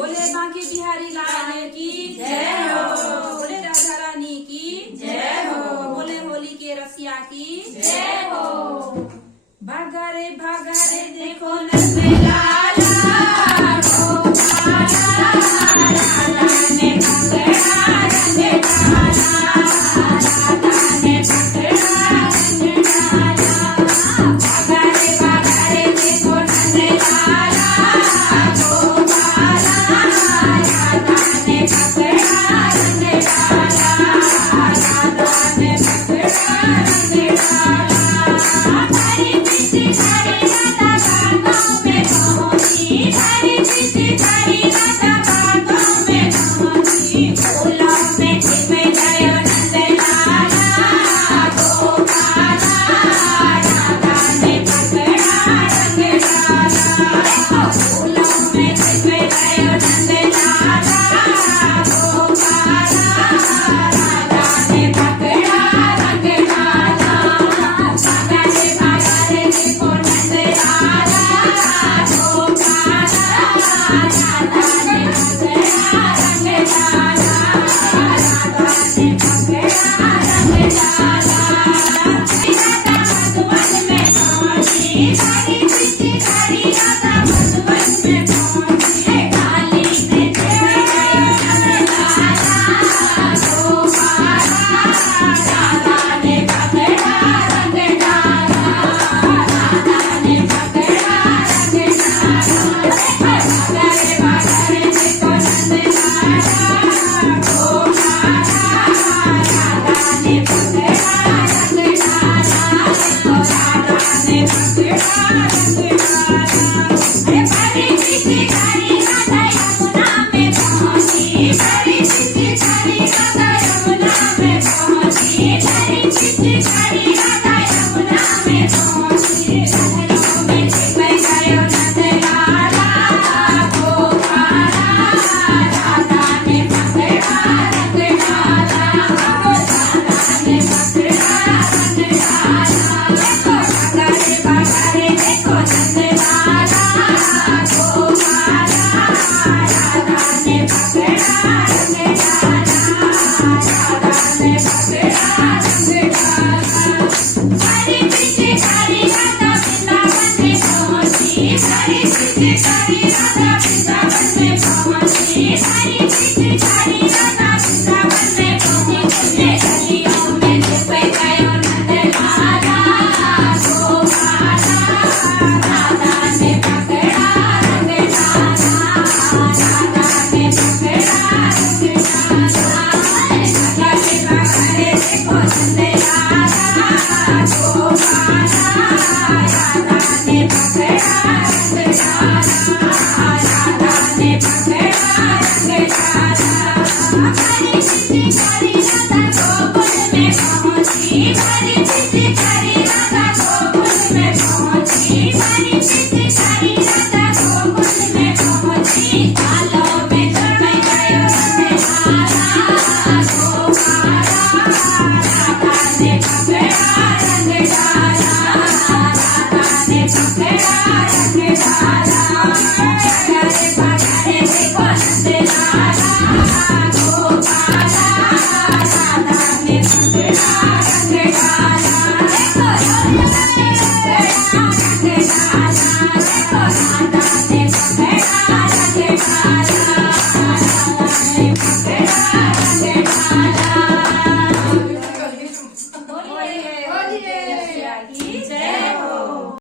बोले बांके बिहारी लाल की जय हो। बोले राधा रानी की जय हो। बोले होली के रसिया की जय हो। भागा रे देखो नंदे लाला गोपाला, राधा ने पकड़ा रंग डाला, राधा ने पकड़ा रंग डाला। भागा रे देखो नंदे लाला गोपाला, राधा ने पकड़ा रंग डाला, राधा ने पकड़ा रंग डाला। हरी पिचकारी राधा बागों में पहुंची, हरी पिचकारी राधा बागों में पहुंची। फूलों में छिप गयो नंदलाला गोपाला, राधा ने पकड़ा रंग डाला। फूलों में छिप गयो नंदलाला गोपाला, राधा ने पकड़ा रंग डाला। भागा रे देखो नंदलाला गोपाला, राधा ने पकड़ा रंग डाला, राधा ने पकड़ा रंग डाला। राधा मधुवन में पहुंची, हरी पिचकारी राधा मधुवन में पहुंची। डाली से छिप गयो नंदलाला गोपाला, राधा ने पकड़ा रंग डाला, राधा ने पकड़ा रंग डाला। भागा रे देखो नंदलाला गोपाला, राधा ने पकड़ा रंग डाला, राधा ने पकड़ा रंग डाला। हरी पिचकारी राधा यमुना में पहुंची, हरी पिचकारी राधा यमुना में पहुंची, हरी पिचकारी राधा यमुना में पहुंची। लहरों में छिप गयो नंदलाला गोपाला, राधा ने पकड़ा रंग डाला, राधा ने पकड़ा रंग डाला। भागा रे देखो नंदलाला गोपाला, राधा ने पकड़ा रंग डाला, राधा ने पकड़ा रंग डाला। हरी पिचकारी राधा वृंदावन में पहुंची, हरी पिचकारी राधा वृंदावन में पहुंची, हरी पिचकारी राधा वृंदावन में पहुंची। गलियों में छिप गयो नंदलाला गोपाला, राधा ने पकड़ा रंग डाला, राधा ने पकड़ा रंग डाला। भागा रे देखो नंदलाला गोपाला, राधा ने पकड़ा रंग डाला, राधा ने पकड़ा रंग डाला। हरी पिचकारी राधा गोकुल में पहुंची, हरी पिचकारी राधा गोकुल में पहुंची, हरी पिचकारी राधा गोकुल में पहुंची। बालों में चढ़ गयो नंदलाला गोपाला, राधा ने पकड़ा रंग डाला, राधा ने पकड़ा रंग डाला। भागा रे देखो नंदलाला गोपाला, राधा ने पकड़ा रंग डाला। देखो राधा ने पकड़ा रंग डाला, देखो राधा ने पकड़ा रंग डाला, राधा ने पकड़ा रंग डाला। बोलिए होली के रसिया की जय।